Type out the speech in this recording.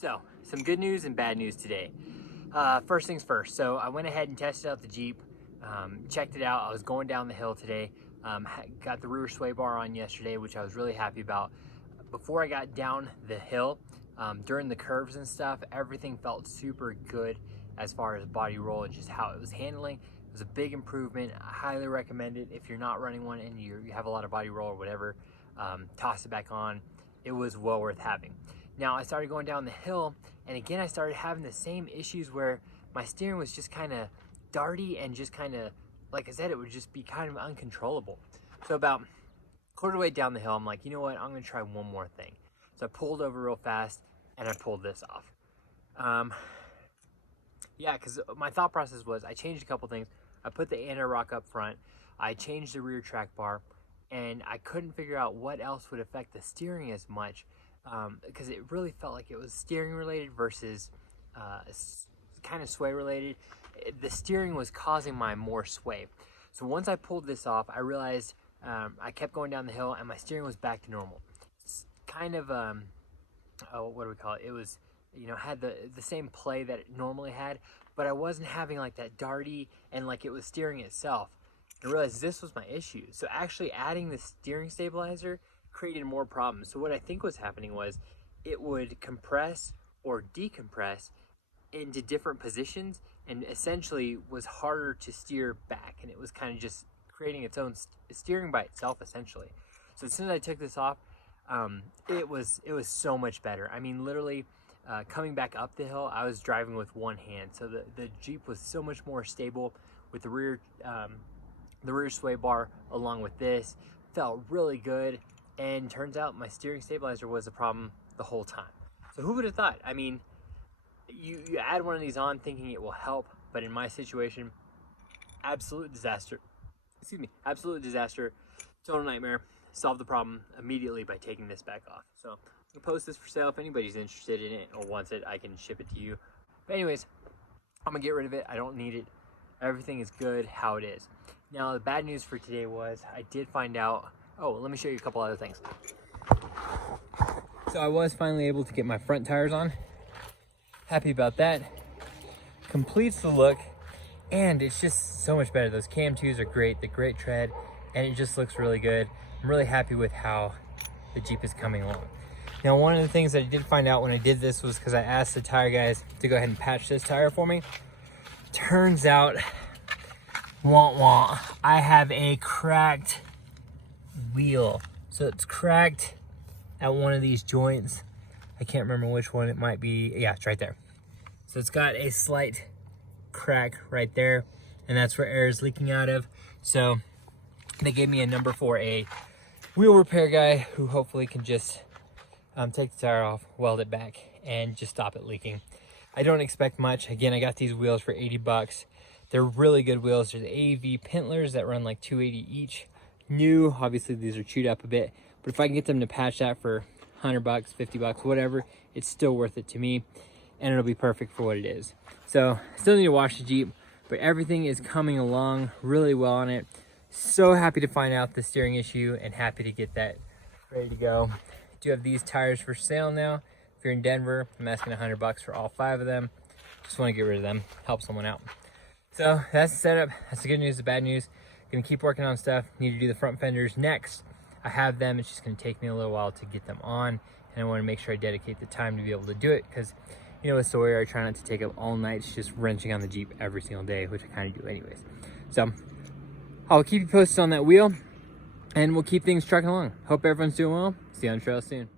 So, some good news and bad news today. First things first, so I went ahead and tested out the Jeep, checked it out. I was going down the hill today, got the rear sway bar on yesterday, which I was really happy about. Before I got down the hill, during the curves and stuff, everything felt super good as far as body roll and just how it was handling. It was a big improvement. I highly recommend it. If you're not running one and you have a lot of body roll or whatever, toss it back on. It was well worth having. Now I started going down the hill, and again I started having the same issues where my steering was just kind of darty and just kind of, like I said, it would just be kind of uncontrollable. So about quarter way down the hill, I'm like, you know what, I'm gonna try one more thing. So I pulled over real fast and I pulled this off. Yeah, because my thought process was I changed a couple things. I put the anti-rock up front, I changed the rear track bar, and I couldn't figure out what else would affect the steering as much, because it really felt like it was steering related versus kind of sway related. The steering was causing my more sway. So once I pulled this off, I realized I kept going down the hill and my steering was back to normal. It's kind of, what do we call it? It was, you know, had the same play that it normally had, but I wasn't having like that darty and like it was steering itself. I realized this was my issue. So actually adding the steering stabilizer created more problems. So what I think was happening was it would compress or decompress into different positions and essentially was harder to steer back, and it was kind of just creating its own steering by itself essentially. So as soon as I took this off, it was so much better. I mean, literally coming back up the hill, I was driving with one hand. So the Jeep was so much more stable with the rear sway bar along with this. Felt really good, and turns out my steering stabilizer was a problem the whole time. So who would have thought? I mean, you add one of these on thinking it will help, but in my situation, absolute disaster. Excuse me, absolute disaster, total nightmare. Solve the problem immediately by taking this back off. So I'm gonna post this for sale. If anybody's interested in it or wants it, I can ship it to you. But anyways, I'm gonna get rid of it. I don't need it. Everything is good how it is. Now the bad news for today was I did find out, oh, let me show you a couple other things. So I was finally able to get my front tires on. Happy about that. Completes the look, and it's just so much better. Those KM2s are great, the great tread, and it just looks really good. I'm really happy with how the Jeep is coming along. Now, one of the things that I did find out when I did this was because I asked the tire guys to go ahead and patch this tire for me. Turns out, I have a cracked wheel. So it's cracked at one of these joints. I can't remember which one it might be. Yeah, it's right there. So it's got a slight crack right there, and that's where air is leaking out of. So they gave me a number for a wheel repair guy who hopefully can just take the tire off, weld it back, and just stop it leaking. I don't expect much. Again, I got these wheels for 80 bucks. They're really good wheels. They're the AEV Pintlers that run like 280 each. New, obviously these are chewed up a bit, but if I can get them to patch that for 100 bucks, 50 bucks, whatever, it's still worth it to me, and it'll be perfect for what it is. So still need to wash the Jeep, but everything is coming along really well on it. So happy to find out the steering issue and happy to get that ready to go. Do have these tires for sale now. If you're in Denver, I'm asking 100 bucks for all 5 of them. Just want to get rid of them, help someone out. So that's the setup. That's the good news. The bad news, gonna keep working on stuff. Need to do the front fenders next. I have them. It's just gonna take me a little while to get them on, and I want to make sure I dedicate the time to be able to do it, because you know, with Sawyer, I try not to take up all nights just wrenching on the Jeep every single day, which I kind of do anyways. So I'll keep you posted on that wheel, and we'll keep things trucking along. Hope everyone's doing well. See you on the trail soon.